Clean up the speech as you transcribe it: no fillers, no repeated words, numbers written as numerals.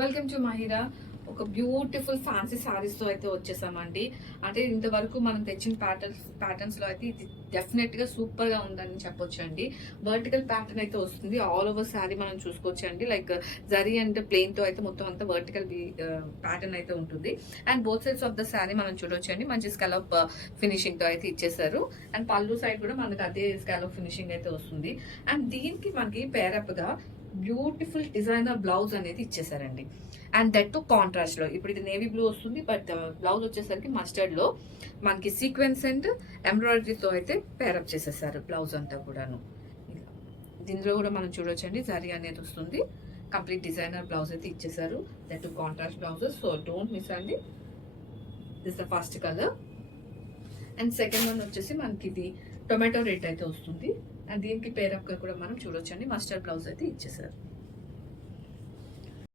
Welcome to Mahira. ఒక beautiful fancy saris తో అయితే వచ్చేసామండి. అంటే ఇంతవరకు మనం తెచ్చిన ప్యాటర్న్స్ లో అయితే ఇది డెఫినెట్ గా సూపర్ గా ఉందని చెప్పొచ్చు అండి. వర్టికల్ ప్యాటర్న్ అయితే వస్తుంది, ఆల్ ఓవర్ శారీ మనం చూసుకోవచ్చు అండి. లైక్ జరీ అండ్ ప్లెయిన్ తో అయితే మొత్తం అంతా వర్టికల్ ప్యాటర్న్ అయితే ఉంటుంది. And both sides of the sari మనం చూడొచ్చు అండి. మంచి స్కాలప్ ఫినిషింగ్ తో అయితే ఇచ్చేసారు. అండ్ పళ్ళు సైడ్ కూడా మనకు అదే స్కాలప్ ఫినిషింగ్ అయితే వస్తుంది. అండ్ దీనికి మనకి పేరప్ గా బ్యూటిఫుల్ డిజైనర్ బ్లౌజ్ అనేది ఇచ్చేసారండి. అండ్ దట్ టు కాంట్రాస్ట్ లో, ఇప్పుడు ఇది నేవీ బ్లూ వస్తుంది, బట్ బ్లౌజ్ వచ్చేసరికి మస్టర్డ్ లో మనకి సీక్వెన్స్ అండ్ ఎంబ్రాయిడరీతో అయితే పేరప్ చేసేసారు బ్లౌజ్ అంతా కూడాను. దీనిలో కూడా మనం చూడొచ్చండి, జరీ అనేది వస్తుంది. కంప్లీట్ డిజైనర్ బ్లౌజ్ అయితే ఇచ్చేసారు. That two contrast blouses, so don't miss అండి. This the first colour. And second one వచ్చేసి మనకి ఇది టొమాటో రెడ్ అయితే వస్తుంది. అండ్ దీనికి పేరప్ గా కూడా మనం చూడొచ్చండి, మస్టర్డ్ బ్లౌజ్ అయితే ఇచ్చేసారు.